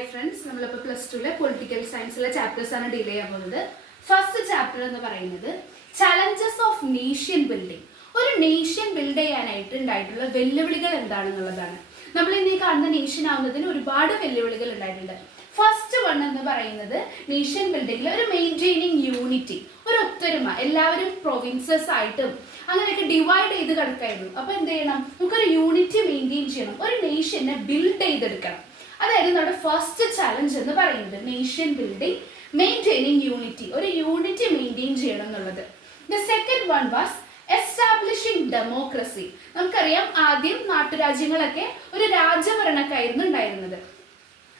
Hi friends, നമ്മളിപ്പോൾ +2 political സയൻസിലെ chapters ആണ് deal ചെയ്യാൻ പോകുന്നത്. ഫസ്റ്റ് ചാപ്റ്റർ എന്ന് പറയുന്നത് ചലഞ്ചസ് ഓഫ് നേഷൻ ബിൽഡിംഗ്. ഒരു നേഷൻ ബിൽഡ് ചെയ്യാനായിട്ട് ഉണ്ടായിട്ടുള്ള വെല്ലുവിളികൾ എന്താണെന്നുള്ളതാണ്. നമ്മൾ ഇനി കാണുന്ന നേഷൻ ആവുന്നതിന് ഒരുപാട് വെല്ലുവിളികൾ ഉണ്ടായിട്ടുണ്ട്. ഫസ്റ്റ് വൺ എന്ന് പറയുന്നത് നേഷൻ ബിൽഡിങ്ങിൽ ഒരു മെയിൻറ്റെയിനിങ് യൂണിറ്റി, ഒരു ഒത്തൊരുമ, എല്ലാവരും പ്രൊവിൻസസ് ആയിട്ടും അങ്ങനെയൊക്കെ ഡിവൈഡ് ചെയ്ത് കിടക്കായിരുന്നു. അപ്പോൾ എന്ത് ചെയ്യണം? നമുക്കൊരു യൂണിറ്റി മെയിൻറ്റെയിൻ ചെയ്യണം, ഒരു നേഷനെ ബിൽഡ് ചെയ്തെടുക്കണം. അതായിരുന്നു നമ്മുടെ ഫസ്റ്റ് ചലഞ്ച് എന്ന് പറയുന്നത്. നേഷൻ ബിൽഡിംഗ്, മെയിൻറ്റെയിനിങ് യൂണിറ്റി, ഒരു യൂണിറ്റി മെയിൻറ്റെയിൻ ചെയ്യണം എന്നുള്ളത്. The second one was establishing democracy. നമുക്കറിയാം, ആദ്യം നാട്ടുരാജ്യങ്ങളൊക്കെ ഒരു രാജഭരണക്കായിരുന്നു ഉണ്ടായിരുന്നത്.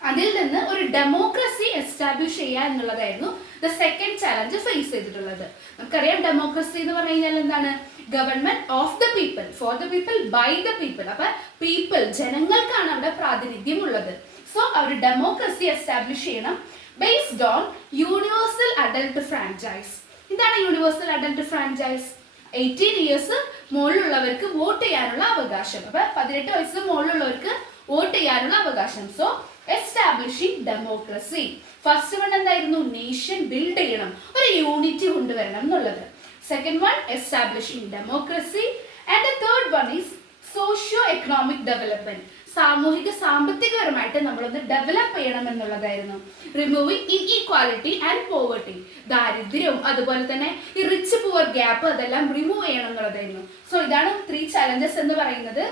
അതിൽ നിന്ന് ഒരു ഡെമോക്രസി എസ്റ്റാബ്ലിഷ് ചെയ്യുക എന്നുള്ളതായിരുന്നു ദ സെക്കൻഡ് ചലഞ്ച് ഫേസ് ചെയ്തിട്ടുള്ളത്. നമുക്കറിയാം, ഡെമോക്രസി എന്ന് പറഞ്ഞു കഴിഞ്ഞാൽ എന്താണ്? Government of the people, for the people, by the people. അപ്പൊ പീപ്പിൾ, ജനങ്ങൾക്കാണ് അവിടെ പ്രാതിനിധ്യം ഉള്ളത്. സോ അവർ ഡെമോക്രസി എസ്റ്റാബ്ലിഷ് ചെയ്യണം based on universal adult franchise. എന്താണ് യൂണിവേഴ്സൽ അഡൽട്ട് ഫ്രാഞ്ചൈസ്? 18 ഇയേഴ്സ് മുകളിലുള്ളവർക്ക് വോട്ട് ചെയ്യാനുള്ള അവകാശം. അപ്പൊ 18 വയസ്സിന് മുകളിലുള്ളവർക്ക് വോട്ട് ചെയ്യാനുള്ള അവകാശം. So establishing democracy. First one എന്തായിരുന്നു? നേഷൻ ബിൽഡ് ചെയ്യണം, ഒരു യൂണിറ്റി കൊണ്ടുവരണം എന്നുള്ളത്. Second one establishing democracy. And the third one is socio economic development. സാമൂഹിക സാമ്പത്തികപരമായിട്ട് നമ്മളൊന്ന് ഡെവലപ്പ് ചെയ്യണം എന്നുള്ളതായിരുന്നു. Removing inequality and poverty. ദാരിദ്ര്യവും അതുപോലെ തന്നെ ഈ റിച്ച് പുവർ ഗ്യാപ്പ്, അതെല്ലാം റിമൂവ് ചെയ്യണം എന്നുള്ളതായിരുന്നു. സോ ഇതാണ് 3 ചലഞ്ചസ് എന്ന് പറയുന്നത്.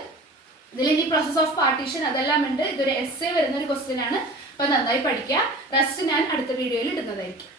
ഇതിൽ ഇനി പ്രോസസ് ഓഫ് പാർട്ടീഷൻ അതെല്ലാം ഉണ്ട്. ഇതൊരു എസ്സേ വരുന്ന ഒരു ക്വസ്റ്റ്യൻ ആണ്. അപ്പൊ നന്നായി പഠിക്കുക. റെസ്റ്റ് ഞാൻ അടുത്ത വീഡിയോയിൽ ഇടുന്നതായിരിക്കും.